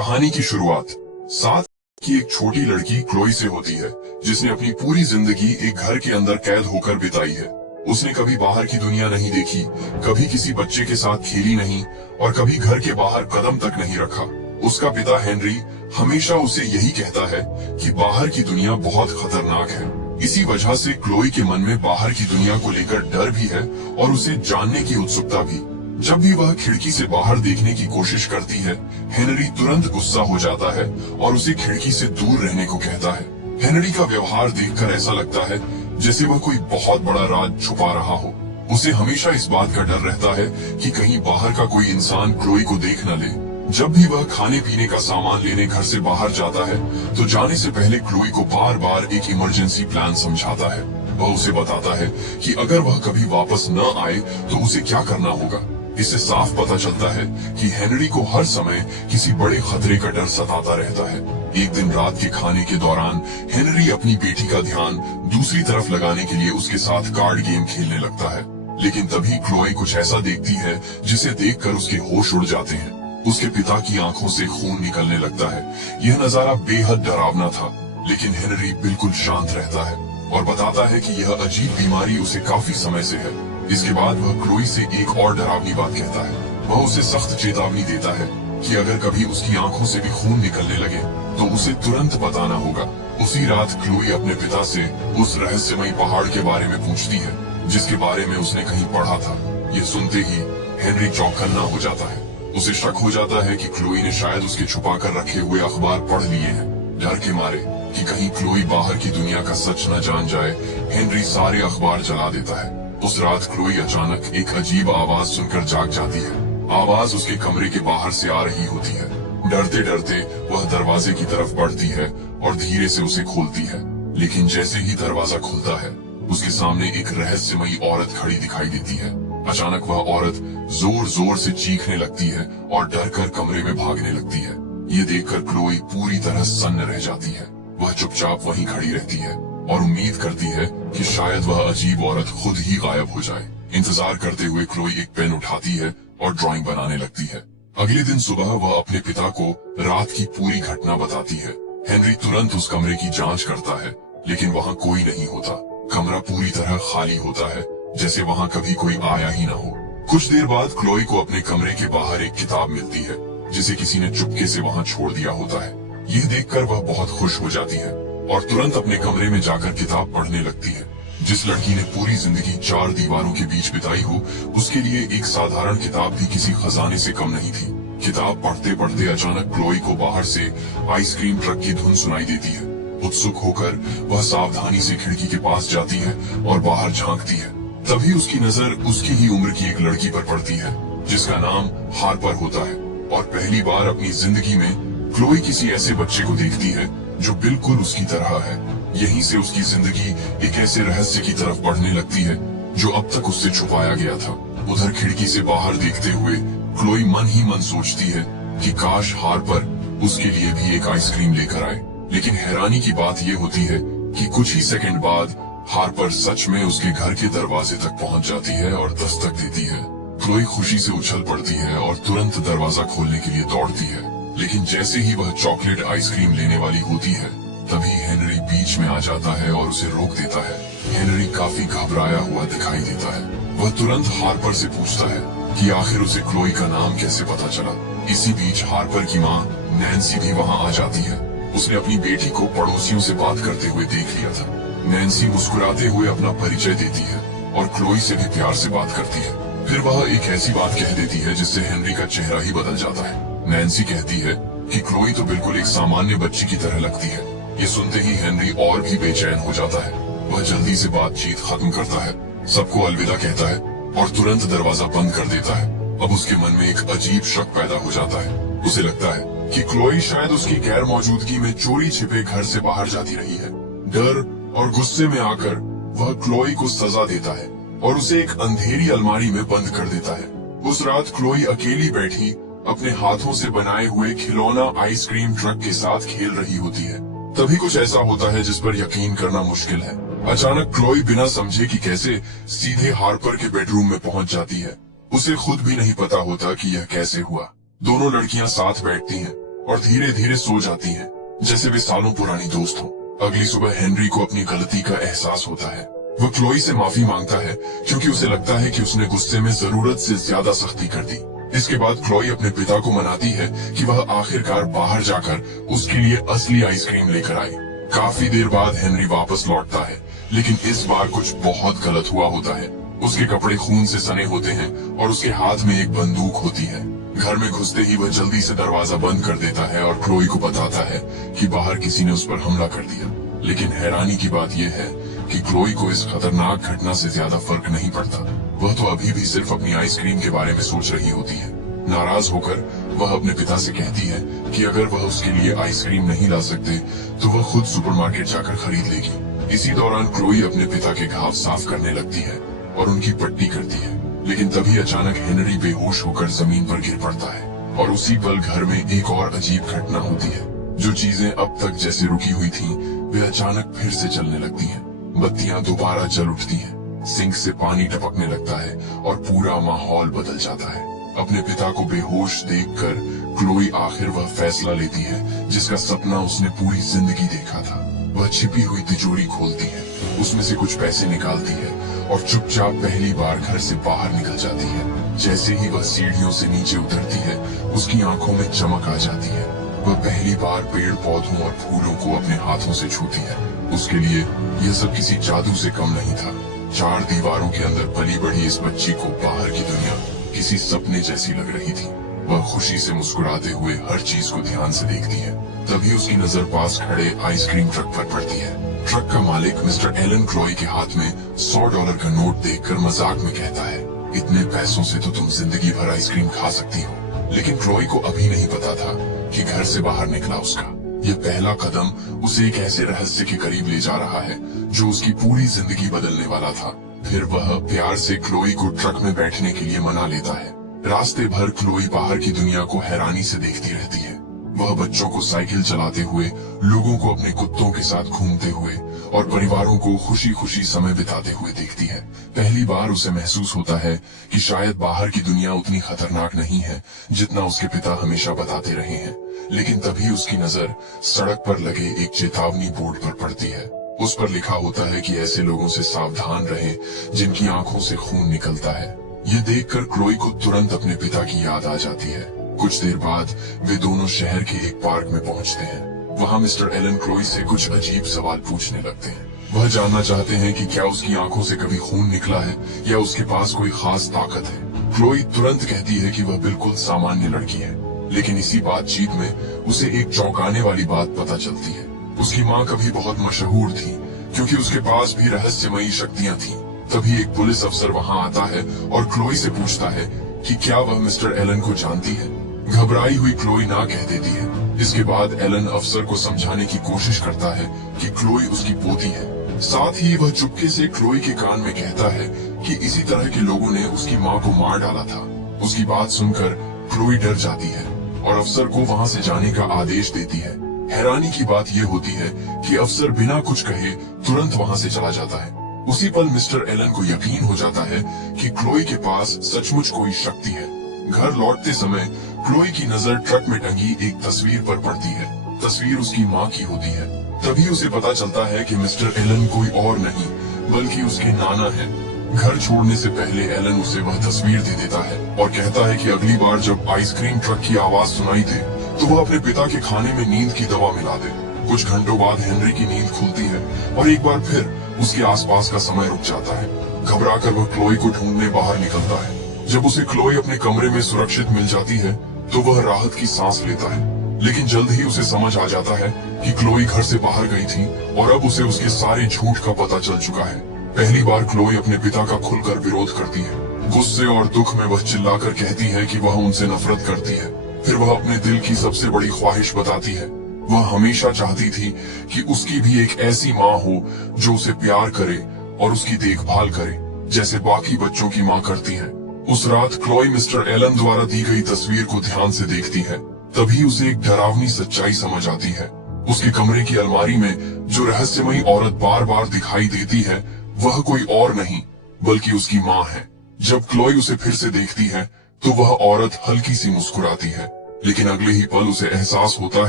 कहानी की शुरुआत 7 की एक छोटी लड़की क्लोई से होती है, जिसने अपनी पूरी जिंदगी एक घर के अंदर कैद होकर बिताई है। उसने कभी बाहर की दुनिया नहीं देखी, कभी किसी बच्चे के साथ खेली नहीं और कभी घर के बाहर कदम तक नहीं रखा। उसका पिता हेनरी हमेशा उसे यही कहता है कि बाहर की दुनिया बहुत खतरनाक है। इसी वजह से क्लोई के मन में बाहर की दुनिया को लेकर डर भी है और उसे जानने की उत्सुकता भी। जब भी वह खिड़की से बाहर देखने की कोशिश करती है, हेनरी तुरंत गुस्सा हो जाता है और उसे खिड़की से दूर रहने को कहता है। हेनरी का व्यवहार देखकर ऐसा लगता है जैसे वह कोई बहुत बड़ा राज छुपा रहा हो। उसे हमेशा इस बात का डर रहता है कि कहीं बाहर का कोई इंसान क्लोई को देख न ले। जब भी वह खाने पीने का सामान लेने घर से बाहर जाता है, तो जाने से पहले क्लोई को बार बार एक इमरजेंसी प्लान समझाता है। वह उसे बताता है कि अगर वह कभी वापस न आए तो उसे क्या करना होगा। इससे साफ पता चलता है कि हेनरी को हर समय किसी बड़े खतरे का डर सताता रहता है। एक दिन रात के खाने के दौरान हेनरी अपनी बेटी का ध्यान दूसरी तरफ लगाने के लिए उसके साथ कार्ड गेम खेलने लगता है, लेकिन तभी क्लोई कुछ ऐसा देखती है जिसे देखकर उसके होश उड़ जाते हैं। उसके पिता की आंखों से खून निकलने लगता है। यह नजारा बेहद डरावना था, लेकिन हेनरी बिल्कुल शांत रहता है और बताता है कि यह अजीब बीमारी उसे काफी समय से है। इसके बाद वह क्लोई से एक और डरावनी बात कहता है। वह उसे सख्त चेतावनी देता है कि अगर कभी उसकी आंखों से भी खून निकलने लगे तो उसे तुरंत बताना होगा। उसी रात क्लोई अपने पिता से उस रहस्यमयी पहाड़ के बारे में पूछती है, जिसके बारे में उसने कहीं पढ़ा था। यह सुनते ही हेनरी चौकन्ना हो जाता है। उसे शक हो जाता है कि क्लोई ने शायद उसके छुपा कर रखे हुए अखबार पढ़ लिए हैं। डर के मारे कि कहीं क्लोई बाहर की दुनिया का सच न जान जाए, हेनरी सारे अखबार जला देता है। उस रात क्लोई अचानक एक अजीब आवाज सुनकर जाग जाती है। आवाज उसके कमरे के बाहर से आ रही होती है। डरते डरते वह दरवाजे की तरफ बढ़ती है और धीरे से उसे खोलती है, लेकिन जैसे ही दरवाजा खुलता है, उसके सामने एक रहस्यमयी औरत खड़ी दिखाई देती है। अचानक वह औरत जोर जोर से चीखने लगती है और डरकर कमरे में भागने लगती है। ये देखकर क्लोई पूरी तरह सन्न रह जाती है। वह चुपचाप वहीं खड़ी रहती है और उम्मीद करती है कि शायद वह अजीब औरत खुद ही गायब हो जाए। इंतजार करते हुए क्लोई एक पेन उठाती है और ड्राइंग बनाने लगती है। अगले दिन सुबह वह अपने पिता को रात की पूरी घटना बताती है। हेनरी तुरंत उस कमरे की जांच करता है, लेकिन वहाँ कोई नहीं होता। कमरा पूरी तरह खाली होता है, जैसे वहाँ कभी कोई आया ही ना हो। कुछ देर बाद क्लोई को अपने कमरे के बाहर एक किताब मिलती है, जिसे किसी ने चुपके से वहाँ छोड़ दिया होता है। यह देखकर वह बहुत खुश हो जाती है और तुरंत अपने कमरे में जाकर किताब पढ़ने लगती है। जिस लड़की ने पूरी जिंदगी 4 दीवारों के बीच बिताई हो, उसके लिए एक साधारण किताब भी किसी खजाने से कम नहीं थी। किताब पढ़ते पढ़ते अचानक क्लोई को बाहर से आइसक्रीम ट्रक की धुन सुनाई देती है। उत्सुक होकर वह सावधानी से खिड़की के पास जाती है और बाहर झांकती है। तभी उसकी नजर उसकी ही उम्र की एक लड़की पर पड़ती है, जिसका नाम हार्पर होता है। और पहली बार अपनी जिंदगी में क्लोई किसी ऐसे बच्चे को देखती है जो बिल्कुल उसकी तरह है। यहीं से उसकी जिंदगी एक ऐसे रहस्य की तरफ बढ़ने लगती है जो अब तक उससे छुपाया गया था। उधर खिड़की से बाहर देखते हुए क्लोई मन ही मन सोचती है कि काश हार्पर उसके लिए भी एक आइसक्रीम लेकर आए। लेकिन हैरानी की बात यह होती है कि कुछ ही सेकंड बाद हार्पर सच में उसके घर के दरवाजे तक पहुंच जाती है और दस्तक देती है। क्लोई खुशी से उछल पड़ती है और तुरंत दरवाजा खोलने के लिए दौड़ती है, लेकिन जैसे ही वह चॉकलेट आइसक्रीम लेने वाली होती है, तभी हेनरी बीच में आ जाता है और उसे रोक देता है। हेनरी काफी घबराया हुआ दिखाई देता है। वह तुरंत हार्पर से पूछता है कि आखिर उसे क्लोई का नाम कैसे पता चला। इसी बीच हार्पर की माँ नैन्सी भी वहाँ आ जाती है। उसने अपनी बेटी को पड़ोसियों से बात करते हुए देख लिया था। नैन्सी मुस्कुराते हुए अपना परिचय देती है और क्लोई से भी प्यार से बात करती है। फिर वह एक ऐसी बात कह देती है जिससे हेनरी का चेहरा ही बदल जाता है। नैन्सी कहती है कि क्लोई तो बिल्कुल एक सामान्य बच्ची की तरह लगती है। ये सुनते ही हेनरी और भी बेचैन हो जाता है। वह जल्दी से बातचीत खत्म करता है, सबको अलविदा कहता है और तुरंत दरवाजा बंद कर देता है। अब उसके मन में एक अजीब शक पैदा हो जाता है। उसे लगता है कि क्लोई शायद उसकी गैर मौजूदगी में चोरी छिपे घर से बाहर जाती रही है। डर और गुस्से में आकर वह क्लोई को सजा देता है और उसे एक अंधेरी अलमारी में बंद कर देता है। उस रात क्लोई अकेली बैठी अपने हाथों से बनाए हुए खिलौना आइसक्रीम ट्रक के साथ खेल रही होती है। तभी कुछ ऐसा होता है जिस पर यकीन करना मुश्किल है। अचानक क्लोई बिना समझे कि कैसे सीधे हार्पर के बेडरूम में पहुंच जाती है। उसे खुद भी नहीं पता होता कि यह कैसे हुआ। दोनों लड़कियां साथ बैठती हैं और धीरे धीरे सो जाती हैं, जैसे वे सालों पुरानी दोस्त हों। अगली सुबह हेनरी को अपनी गलती का एहसास होता है। वह क्लोई से माफी मांगता है क्योंकि उसे लगता है कि उसने गुस्से में जरूरत से ज्यादा सख्ती कर दी। इसके बाद क्लोई अपने पिता को मनाती है कि वह आखिरकार बाहर जाकर उसके लिए असली आइसक्रीम लेकर आई। काफी देर बाद हेनरी वापस लौटता है, लेकिन इस बार कुछ बहुत गलत हुआ होता है। उसके कपड़े खून से सने होते हैं और उसके हाथ में एक बंदूक होती है। घर में घुसते ही वह जल्दी से दरवाजा बंद कर देता है और क्लोई को बताता है कि बाहर किसी ने उस पर हमला कर दिया। लेकिन हैरानी की बात यह है कि क्लोई को इस खतरनाक घटना से ज्यादा फर्क नहीं पड़ता। वह तो अभी भी सिर्फ अपनी आइसक्रीम के बारे में सोच रही होती है। नाराज होकर वह अपने पिता से कहती है कि अगर वह उसके लिए आइसक्रीम नहीं ला सकते तो वह खुद सुपरमार्केट जाकर खरीद लेगी। इसी दौरान क्लोई अपने पिता के घाव साफ करने लगती है और उनकी पट्टी करती है, लेकिन तभी अचानक हेनरी बेहोश होकर जमीन पर गिर पड़ता है और उसी पल घर में एक और अजीब घटना होती है। जो चीजें अब तक जैसे रुकी हुई थीं, वे अचानक फिर से चलने लगती हैं। बत्तियां दोबारा जल उठती हैं, सिंक से पानी टपकने लगता है और पूरा माहौल बदल जाता है। अपने पिता को बेहोश देखकर क्लोई आखिर वह फैसला लेती है जिसका सपना उसने पूरी जिंदगी देखा था। वह छिपी हुई तिजोरी खोलती है, उसमें से कुछ पैसे निकालती है और चुपचाप पहली बार घर से बाहर निकल जाती है। जैसे ही वह सीढ़ियों से नीचे उतरती है, उसकी आंखों में चमक आ जाती है। वह पहली बार पेड़ पौधों और फूलों को अपने हाथों से छूती है। उसके लिए यह सब किसी जादू से कम नहीं था। चार दीवारों के अंदर पली बढ़ी इस बच्ची को बाहर की दुनिया किसी सपने जैसी लग रही थी। वह खुशी से मुस्कुराते हुए हर चीज को ध्यान से देखती है। तभी उसकी नजर पास खड़े आइसक्रीम ट्रक पर पड़ती है। ट्रक का मालिक मिस्टर एलन क्लोई के हाथ में $100 का नोट देखकर मजाक में कहता है, इतने पैसों से तो तुम जिंदगी भर आइसक्रीम खा सकती हो। लेकिन क्लोई को अभी नहीं पता था कि घर से बाहर निकला उसका यह पहला कदम उसे एक ऐसे रहस्य के करीब ले जा रहा है जो उसकी पूरी जिंदगी बदलने वाला था। फिर वह प्यार से क्लोई को ट्रक में बैठने के लिए मना लेता है। रास्ते भर क्लोई बाहर की दुनिया को हैरानी से देखती रहती है। वह बच्चों को साइकिल चलाते हुए, लोगों को अपने कुत्तों के साथ घूमते हुए और परिवारों को खुशी खुशी समय बिताते हुए देखती है। पहली बार उसे महसूस होता है कि शायद बाहर की दुनिया उतनी खतरनाक नहीं है जितना उसके पिता हमेशा बताते रहे हैं। लेकिन तभी उसकी नजर सड़क पर लगे एक चेतावनी बोर्ड पर पड़ती है। उस पर लिखा होता है कि ऐसे लोगों से सावधान रहें जिनकी आंखों से खून निकलता है। यह देखकर क्लोई को तुरंत अपने पिता की याद आ जाती है। कुछ देर बाद वे दोनों शहर के एक पार्क में पहुंचते हैं। वहां मिस्टर एलन क्लोई से कुछ अजीब सवाल पूछने लगते हैं। वह जानना चाहते हैं कि क्या उसकी आंखों से कभी खून निकला है या उसके पास कोई खास ताकत है। क्लोई तुरंत कहती है कि वह बिल्कुल सामान्य लड़की है, लेकिन इसी बातचीत में उसे एक चौंकाने वाली बात पता चलती है। उसकी माँ कभी बहुत मशहूर थी क्योंकि उसके पास भी रहस्यमयी शक्तियां थीं। तभी एक पुलिस अफसर वहां आता है और क्लोई से पूछता है कि क्या वह मिस्टर एलन को जानती है। घबराई हुई क्लोई ना कह देती है। इसके बाद एलन अफसर को समझाने की कोशिश करता है कि क्लोई उसकी पोती है। साथ ही वह चुपके से क्लोई के कान में कहता है कि इसी तरह के लोगों ने उसकी माँ को मार डाला था। उसकी बात सुनकर क्लोई डर जाती है और अफसर को वहां से जाने का आदेश देती है। हैरानी की बात यह होती है कि अफसर बिना कुछ कहे तुरंत वहां से चला जाता है। उसी पल मिस्टर एलन को यकीन हो जाता है कि क्लोई के पास सचमुच कोई शक्ति है। घर लौटते समय क्लोई की नजर ट्रक में टंगी एक तस्वीर पर पड़ती है। तस्वीर उसकी माँ की होती है। तभी उसे पता चलता है कि मिस्टर एलन कोई और नहीं बल्कि उसके नाना है। घर छोड़ने से पहले एलन उसे वह तस्वीर दे देता है और कहता है कि अगली बार जब आइसक्रीम ट्रक की आवाज सुनाई दे तो वह अपने पिता के खाने में नींद की दवा मिला दे। कुछ घंटों बाद हेनरी की नींद खुलती है और एक बार फिर उसके आसपास का समय रुक जाता है। घबराकर वह क्लोई को ढूंढने बाहर निकलता है। जब उसे क्लोई अपने कमरे में सुरक्षित मिल जाती है तो वह राहत की सांस लेता है। लेकिन जल्द ही उसे समझ आ जाता है कि क्लोई घर से बाहर गई थी और अब उसे उसके सारे झूठ का पता चल चुका है। पहली बार क्लोई अपने पिता का खुलकर विरोध करती है। गुस्से और दुख में वह चिल्लाकर कहती है कि वह उनसे नफरत करती है। फिर वह अपने दिल की सबसे बड़ी ख्वाहिश बताती है। वह हमेशा चाहती थी कि उसकी भी एक ऐसी माँ हो जो उसे प्यार करे और उसकी देखभाल करे जैसे बाकी बच्चों की माँ करती है। उस रात क्लोई मिस्टर एलन द्वारा दी गई तस्वीर को ध्यान से देखती है। तभी उसे एक डरावनी सच्चाई समझ आती है। उसके कमरे की अलमारी में जो रहस्यमयी औरत बार बार दिखाई देती है वह कोई और नहीं बल्कि उसकी माँ है। जब क्लोई उसे फिर से देखती है तो वह औरत हल्की सी मुस्कुराती है। लेकिन अगले ही पल उसे एहसास होता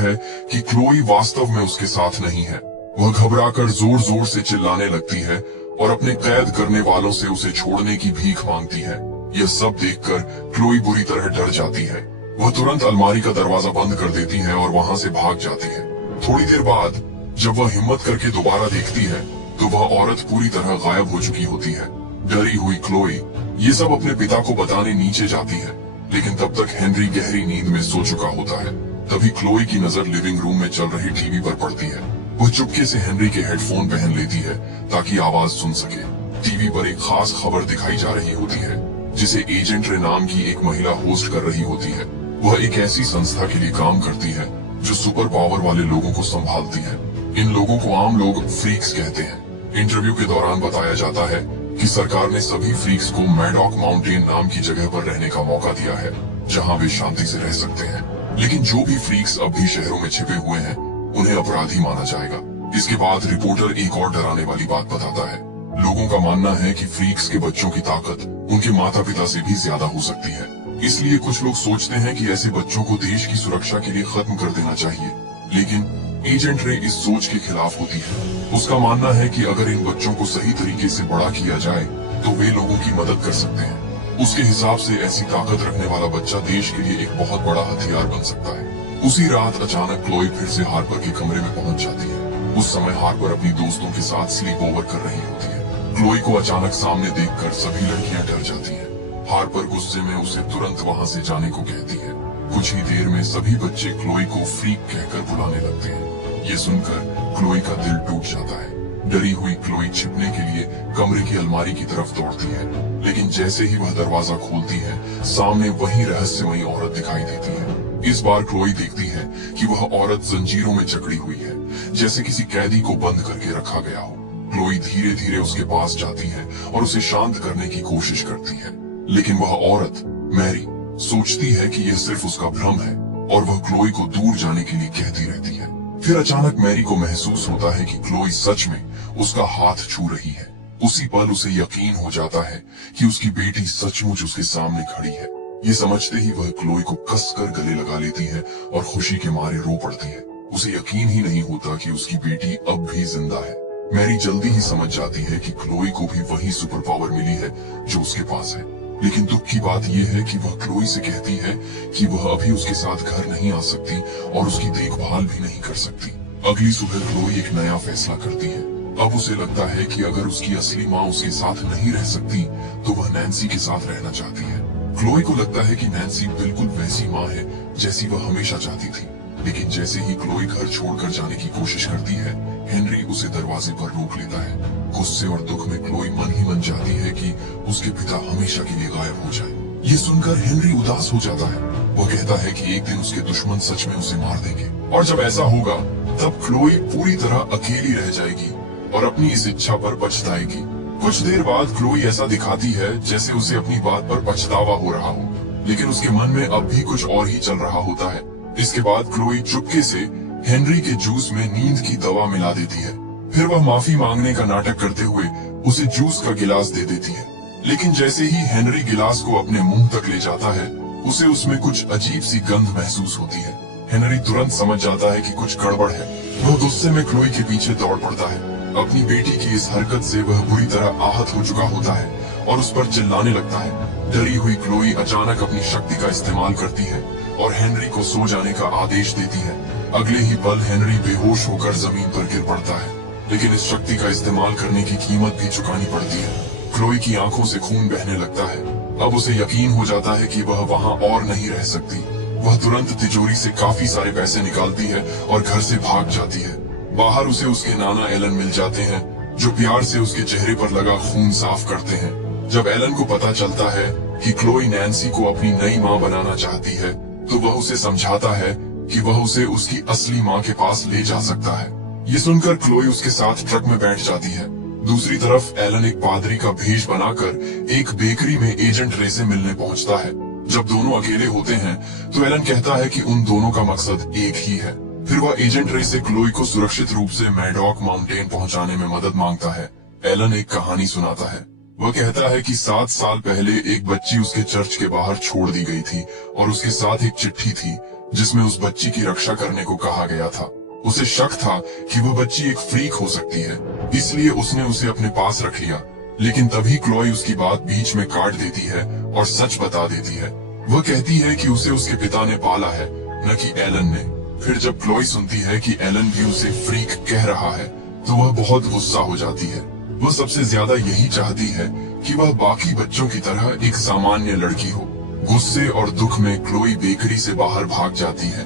है कि क्लोई वास्तव में उसके साथ नहीं है। वह घबराकर जोर जोर से चिल्लाने लगती है और अपने कैद करने वालों से उसे छोड़ने की भीख मांगती है। यह सब देखकर क्लोई बुरी तरह डर जाती है। वह तुरंत अलमारी का दरवाजा बंद कर देती है और वहां से भाग जाती है। थोड़ी देर बाद जब वह हिम्मत करके दोबारा देखती है तो वह औरत पूरी तरह गायब हो चुकी होती है। डरी हुई क्लोई ये सब अपने पिता को बताने नीचे जाती है, लेकिन तब तक हेनरी गहरी नींद में सो चुका होता है। तभी क्लोई की नजर लिविंग रूम में चल रही टीवी पर पड़ती है। वह चुपके से हेनरी के हेडफोन पहन लेती है ताकि आवाज सुन सके। टीवी पर एक खास खबर दिखाई जा रही होती है जिसे एजेंट रे नाम की एक महिला होस्ट कर रही होती है। वह एक ऐसी संस्था के लिए काम करती है जो सुपर पावर वाले लोगों को संभालती है। इन लोगों को आम लोग फ्रीक्स कहते हैं। इंटरव्यू के दौरान बताया जाता है कि सरकार ने सभी फ्रीक्स को मैडॉक माउंटेन नाम की जगह पर रहने का मौका दिया है जहां वे शांति से रह सकते हैं। लेकिन जो भी फ्रीक्स अब भी शहरों में छिपे हुए हैं उन्हें अपराधी माना जाएगा। इसके बाद रिपोर्टर एक और डराने वाली बात बताता है। लोगों का मानना है कि फ्रीक्स के बच्चों की ताकत उनके माता पिता से भी ज्यादा हो सकती है। इसलिए कुछ लोग सोचते हैं कि ऐसे बच्चों को देश की सुरक्षा के लिए खत्म कर देना चाहिए। लेकिन एजेंट रे इस सोच के खिलाफ होती है। उसका मानना है कि अगर इन बच्चों को सही तरीके से बड़ा किया जाए तो वे लोगों की मदद कर सकते हैं। उसके हिसाब से ऐसी ताकत रखने वाला बच्चा देश के लिए एक बहुत बड़ा हथियार बन सकता है। उसी रात अचानक क्लोई फिर से हार्पर के कमरे में पहुंच जाती है। उस समय हार्पर अपनी दोस्तों के साथ स्लीप ओवर कर रही होती है। क्लोई को अचानक सामने देखकर सभी लड़कियां डर जाती हैं। हार्पर गुस्से में उसे तुरंत वहां से जाने को कहती है। कुछ ही देर में सभी बच्चे क्लोई को फ्रीक कहकर बुलाने लगते हैं। ये सुनकर क्लोई का दिल टूट जाता है। डरी हुई क्लोई छिपने के लिए कमरे की अलमारी की तरफ दौड़ती है, लेकिन जैसे ही वह दरवाजा खोलती है सामने वही रहस्यमयी औरत दिखाई देती है। इस बार क्लोई देखती है कि वह औरत जंजीरों में जकड़ी हुई है, जैसे किसी कैदी को बंद करके रखा गया हो। क्लोई धीरे धीरे उसके पास जाती है और उसे शांत करने की कोशिश करती है, लेकिन वह औरत मैरी सोचती है कि यह सिर्फ उसका भ्रम है और वह क्लोई को दूर जाने के लिए कहती रहती है। फिर अचानक मैरी को महसूस होता है कि क्लोई सच में उसका हाथ छू रही है। उसी पल उसे यकीन हो जाता है कि उसकी बेटी सचमुच उसके सामने खड़ी है। ये समझते ही वह क्लोई को कसकर गले लगा लेती है और खुशी के मारे रो पड़ती है। उसे यकीन ही नहीं होता कि उसकी बेटी अब भी जिंदा है। मैरी जल्दी ही समझ जाती है कि क्लोई को भी वही सुपर पावर मिली है जो उसके पास है। लेकिन दुख की बात यह है कि वह क्लोई से कहती है कि वह अभी उसके साथ घर नहीं आ सकती और उसकी देखभाल भी नहीं कर सकती। अगली सुबह क्लोई एक नया फैसला करती है। अब उसे लगता है कि अगर उसकी असली माँ उसके साथ नहीं रह सकती तो वह नैन्सी के साथ रहना चाहती है। क्लोई को लगता है कि नैन्सी बिल्कुल वैसी माँ है जैसी वह हमेशा चाहती थी। लेकिन जैसे ही क्लोई घर छोड़कर जाने की कोशिश करती है, हेनरी उसे दरवाजे पर रोक लेता है। गुस्से और दुख में क्लोई मन ही मन चाहती है कि उसके पिता हमेशा के लिए गायब हो जाए। ये सुनकर हेनरी उदास हो जाता है। वह कहता है कि एक दिन उसके दुश्मन सच में उसे मार देंगे और जब ऐसा होगा तब क्लोई पूरी तरह अकेली रह जाएगी और अपनी इस इच्छा पर पछताएगी। कुछ देर बाद क्लोई ऐसा दिखाती है जैसे उसे अपनी बात पर पछतावा हो रहा हो, लेकिन उसके मन में अब भी कुछ और ही चल रहा होता है। इसके बाद क्लोई चुपके से हेनरी के जूस में नींद की दवा मिला देती है। फिर वह माफी मांगने का नाटक करते हुए उसे जूस का गिलास दे देती है। लेकिन जैसे ही हेनरी गिलास को अपने मुंह तक ले जाता है, उसे उसमें कुछ अजीब सी गंध महसूस होती है। हेनरी तुरंत समझ जाता है कि कुछ गड़बड़ है। वह गुस्से में क्लोई के पीछे दौड़ पड़ता है। अपनी बेटी की इस हरकत से वह बुरी तरह आहत हो चुका होता है और उस पर चिल्लाने लगता है। डरी हुई क्लोई अचानक अपनी शक्ति का इस्तेमाल करती है और हेनरी को सो जाने का आदेश देती है। अगले ही पल हेनरी बेहोश होकर जमीन पर गिर पड़ता है, लेकिन इस शक्ति का इस्तेमाल करने की कीमत भी चुकानी पड़ती है। क्लोई की आंखों से खून बहने लगता है। अब उसे यकीन हो जाता है कि वह वहां और नहीं रह सकती। वह तुरंत तिजोरी से काफी सारे पैसे निकालती है और घर से भाग जाती है। बाहर उसे उसके नाना एलन मिल जाते हैं, जो प्यार से उसके चेहरे पर लगा खून साफ करते हैं। जब एलन को पता चलता है कि क्लोई नैन्सी को अपनी नई माँ बनाना चाहती है, तो वह उसे समझाता है कि वह उसे उसकी असली माँ के पास ले जा सकता है। ये सुनकर क्लोई उसके साथ ट्रक में बैठ जाती है। दूसरी तरफ एलन एक पादरी का भेष बनाकर एक बेकरी में एजेंट रे से मिलने पहुंचता है। जब दोनों अकेले होते हैं तो एलन कहता है कि उन दोनों का मकसद एक ही है। फिर वह एजेंट रे से क्लोई को सुरक्षित रूप से मैडॉक माउंटेन पहुंचाने में मदद मांगता है। एलन एक कहानी सुनाता है। वह कहता है कि 7 साल पहले एक बच्ची उसके चर्च के बाहर छोड़ दी गई थी और उसके साथ एक चिट्ठी थी जिसमें उस बच्ची की रक्षा करने को कहा गया था। उसे शक था कि वह बच्ची एक फ्रीक हो सकती है, इसलिए उसने उसे अपने पास रख लिया। लेकिन तभी क्लोई उसकी बात बीच में काट देती है और सच बता देती है। वह कहती है कि उसे उसके पिता ने पाला है, न कि एलन ने। फिर जब क्लोई सुनती है कि एलन भी उसे फ्रीक कह रहा है, तो वह बहुत गुस्सा हो जाती है। वह सबसे ज्यादा यही चाहती है कि वह बाकी बच्चों की तरह एक सामान्य लड़की हो। गुस्से और दुख में क्लोई बेकरी से बाहर भाग जाती है।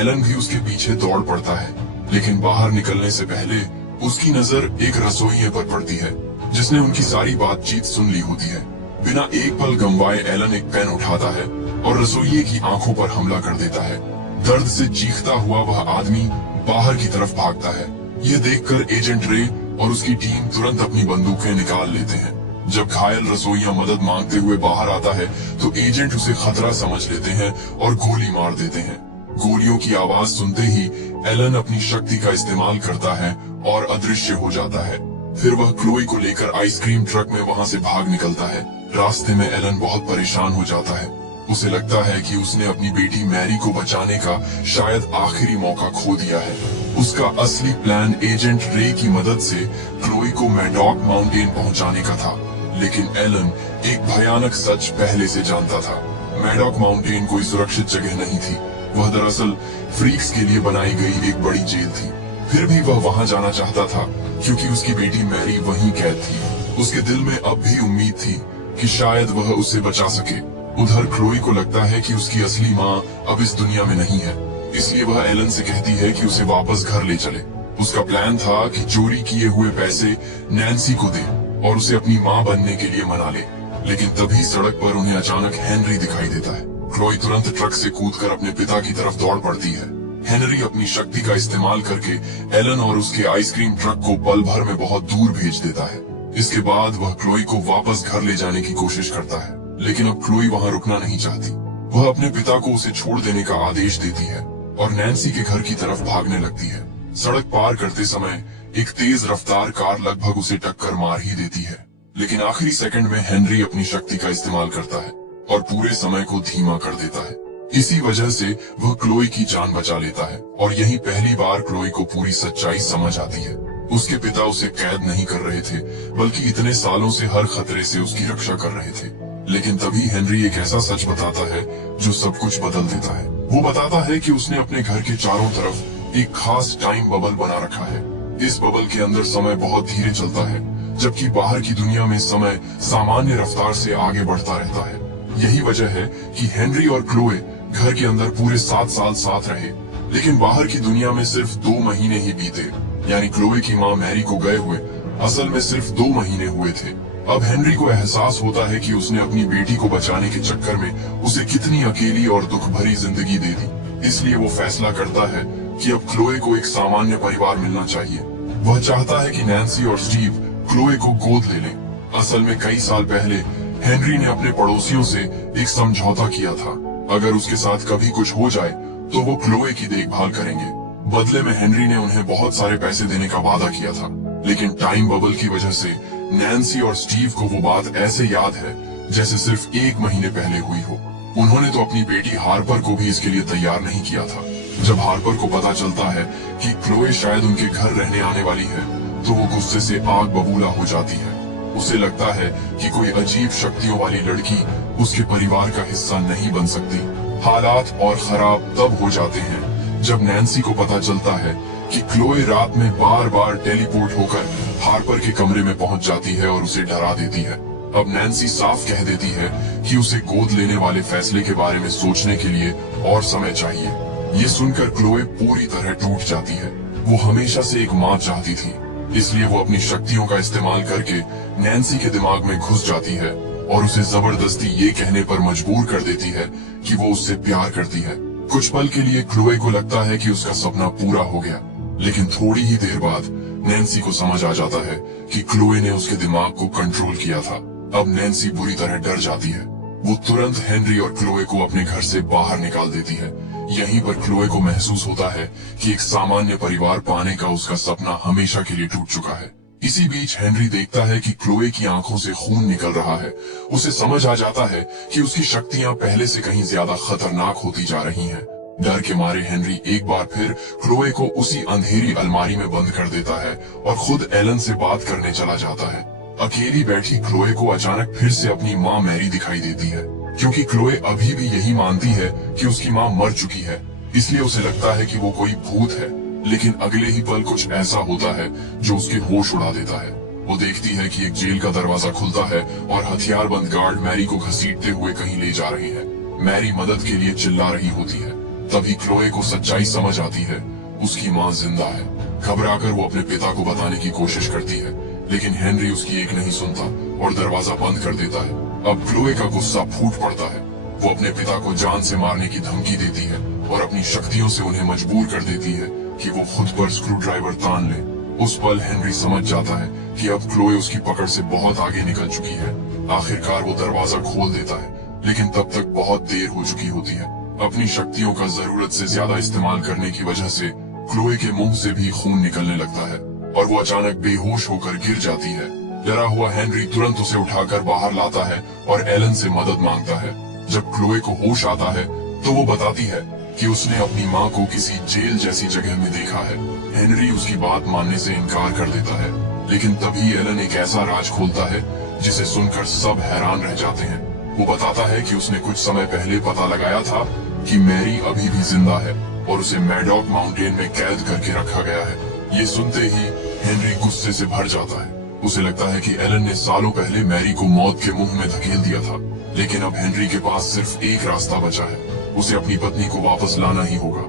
एलन भी उसके पीछे दौड़ पड़ता है, लेकिन बाहर निकलने से पहले उसकी नजर एक रसोइये पर पड़ती है, जिसने उनकी सारी बातचीत सुन ली होती है। बिना एक पल गंवाए एलन एक पेन उठाता है और रसोइये की आंखों पर हमला कर देता है। दर्द से चीखता हुआ वह आदमी बाहर की तरफ भागता है। यह देखकर एजेंट रे और उसकी टीम तुरंत अपनी बंदूकें निकाल लेते हैं। जब घायल रसोइया मदद मांगते हुए बाहर आता है, तो एजेंट उसे खतरा समझ लेते हैं और गोली मार देते हैं। गोलियों की आवाज सुनते ही एलन अपनी शक्ति का इस्तेमाल करता है और अदृश्य हो जाता है। फिर वह क्लोई को लेकर आइसक्रीम ट्रक में वहां से भाग निकलता है। रास्ते में एलन बहुत परेशान हो जाता है। उसे लगता है कि उसने अपनी बेटी मैरी को बचाने का शायद आखिरी मौका खो दिया है। उसका असली प्लान एजेंट रे की मदद से क्लोई को मैडॉक माउंटेन पहुंचाने का था, लेकिन एलन एक भयानक सच पहले से जानता था। मैडॉक माउंटेन कोई सुरक्षित जगह नहीं थी। वह दरअसल फ्रीक्स के लिए बनाई गई एक बड़ी जेल थी। फिर भी वह वहां जाना चाहता था, क्योंकि उसकी बेटी मैरी वहीं कैद थी। उसके दिल में अब भी उम्मीद थी कि शायद वह उसे बचा सके। उधर क्लोई को लगता है कि उसकी असली माँ अब इस दुनिया में नहीं है, इसलिए वह एलन से कहती है कि उसे वापस घर ले चले। उसका प्लान था कि चोरी किए हुए पैसे नैन्सी को दे और उसे अपनी माँ बनने के लिए मना ले। लेकिन तभी सड़क पर उन्हें अचानक हेनरी दिखाई देता है। क्लोई तुरंत ट्रक से कूदकर अपने पिता की तरफ दौड़ पड़ती है। हेनरी अपनी शक्ति का इस्तेमाल करके एलन और उसके आइसक्रीम ट्रक को पल भर में बहुत दूर भेज देता है। इसके बाद वह क्लोई को वापस घर ले जाने की कोशिश करता है, लेकिन अब क्लोई वहां रुकना नहीं चाहती। वह अपने पिता को उसे छोड़ देने का आदेश देती है और नैन्सी के घर की तरफ भागने लगती है। सड़क पार करते समय एक तेज रफ्तार कार लगभग उसे टक्कर मार ही देती है, लेकिन आखिरी सेकंड में हेनरी अपनी शक्ति का इस्तेमाल करता है और पूरे समय को धीमा कर देता है। इसी वजह से वह क्लोई की जान बचा लेता है और यही पहली बार क्लोई को पूरी सच्चाई समझ आती है। उसके पिता उसे कैद नहीं कर रहे थे, बल्कि इतने सालों से हर खतरे से उसकी रक्षा कर रहे थे। लेकिन तभी हेनरी एक ऐसा सच बताता है जो सब कुछ बदल देता है। वो बताता है कि उसने अपने घर के चारों तरफ एक खास टाइम बबल बना रखा है। इस बबल के अंदर समय बहुत धीरे चलता है, जबकि बाहर की दुनिया में समय सामान्य रफ्तार से आगे बढ़ता रहता है। यही वजह है कि हेनरी और क्लोए घर के अंदर पूरे 7 साल साथ रहे, लेकिन बाहर की दुनिया में सिर्फ 2 महीने ही बीते। यानी क्लोए की माँ मैरी को गए हुए असल में सिर्फ 2 महीने हुए थे। अब हेनरी को एहसास होता है कि उसने अपनी बेटी को बचाने के चक्कर में उसे कितनी अकेली और दुख भरी जिंदगी दे दी। इसलिए वो फैसला करता है कि अब क्लोए को एक सामान्य परिवार मिलना चाहिए। वह चाहता है कि नैन्सी और स्टीव क्लोए को गोद ले लें। असल में कई साल पहले हेनरी ने अपने पड़ोसियों से एक समझौता किया था, अगर उसके साथ कभी कुछ हो जाए तो वो क्लोए की देखभाल करेंगे। बदले में हेनरी ने उन्हें बहुत सारे पैसे देने का वादा किया था, लेकिन टाइम बबल की वजह से नैन्सी और स्टीव को वो बात ऐसे याद है जैसे सिर्फ 1 महीने पहले हुई हो। उन्होंने तो अपनी बेटी हार्पर को भी इसके लिए तैयार नहीं किया था। जब हार्पर को पता चलता है कि क्लोए शायद उनके घर रहने आने वाली है, तो वो गुस्से से आग बबूला हो जाती है। उसे लगता है कि कोई अजीब शक्तियों वाली लड़की उसके परिवार का हिस्सा नहीं बन सकती। हालात और खराब तब हो जाते हैं जब नैन्सी को पता चलता है कि क्लोए रात में बार बार टेलीपोर्ट होकर हार्पर के कमरे में पहुंच जाती है और उसे डरा देती है। अब नैन्सी साफ कह देती है कि उसे गोद लेने वाले फैसले के बारे में सोचने के लिए और समय चाहिए। ये सुनकर क्लोए पूरी तरह टूट जाती है। वो हमेशा से एक माँ चाहती थी, इसलिए वो अपनी शक्तियों का इस्तेमाल करके नैन्सी के दिमाग में घुस जाती है और उसे जबरदस्ती ये कहने पर मजबूर कर देती है कि वो उससे प्यार करती है। कुछ पल के लिए क्लोए को लगता है कि उसका सपना पूरा हो गया, लेकिन थोड़ी ही देर बाद नैन्सी को समझ आ जाता है कि क्लोए ने उसके दिमाग को कंट्रोल किया था। अब नैन्सी बुरी तरह डर जाती है। वो तुरंत हेनरी और क्लोए को अपने घर से बाहर निकाल देती है। यहीं पर क्लोए को महसूस होता है कि एक सामान्य परिवार पाने का उसका सपना हमेशा के लिए टूट चुका है। इसी बीच हेनरी देखता है कि क्लोए की आंखों से खून निकल रहा है। उसे समझ आ जाता है कि उसकी शक्तियां पहले से कहीं ज्यादा खतरनाक होती जा रही हैं। डर के मारे हेनरी एक बार फिर क्लोए को उसी अंधेरी अलमारी में बंद कर देता है और खुद एलन से बात करने चला जाता है। अकेली बैठी क्लोए को अचानक फिर से अपनी माँ मैरी दिखाई देती है, क्योंकि क्लोए अभी भी यही मानती है कि उसकी माँ मर चुकी है, इसलिए उसे लगता है कि वो कोई भूत है। लेकिन अगले ही पल कुछ ऐसा होता है जो उसके होश उड़ा देता है। वो देखती है कि एक जेल का दरवाजा खुलता है और हथियारबंद गार्ड मैरी को घसीटते हुए कहीं ले जा रहे हैं। मैरी मदद के लिए चिल्ला रही होती है। तभी क्लोए को सच्चाई समझ आती है, उसकी माँ जिंदा है। घबराकर वो अपने पिता को बताने की कोशिश करती है, लेकिन हेनरी उसकी एक नहीं सुनता और दरवाजा बंद कर देता है। अब क्लोए का गुस्सा फूट पड़ता है। वो अपने पिता को जान से मारने की धमकी देती है और अपनी शक्तियों से उन्हें मजबूर कर देती है कि वो खुद पर स्क्रू ड्राइवर तान ले। उस पल हेनरी समझ जाता है कि अब क्लोए उसकी पकड़ से बहुत आगे निकल चुकी है। आखिरकार वो दरवाजा खोल देता है, लेकिन तब तक बहुत देर हो चुकी होती है। अपनी शक्तियों का जरूरत से ज्यादा इस्तेमाल करने की वजह से क्लोए के मुंह से भी खून निकलने लगता है और वो अचानक बेहोश होकर गिर जाती है। डरा हुआ हेनरी तुरंत उसे उठाकर बाहर लाता है और एलन से मदद मांगता है। जब क्लोए को होश आता है तो वो बताती है कि उसने अपनी माँ को किसी जेल जैसी जगह में देखा है। हेनरी उसकी बात मानने से इनकार कर देता है, लेकिन तभी एलन एक ऐसा राज खोलता है जिसे सुनकर सब हैरान रह जाते हैं। वो बताता है कि उसने कुछ समय पहले पता लगाया था कि मैरी अभी भी जिंदा है और उसे मैडॉक माउंटेन में कैद करके रखा गया है। ये सुनते ही हेनरी गुस्से से भर जाता है। उसे लगता है कि एलन ने सालों पहले मैरी को मौत के मुंह में धकेल दिया था, लेकिन अब हेनरी के पास सिर्फ एक रास्ता बचा है, उसे अपनी पत्नी को वापस लाना ही होगा।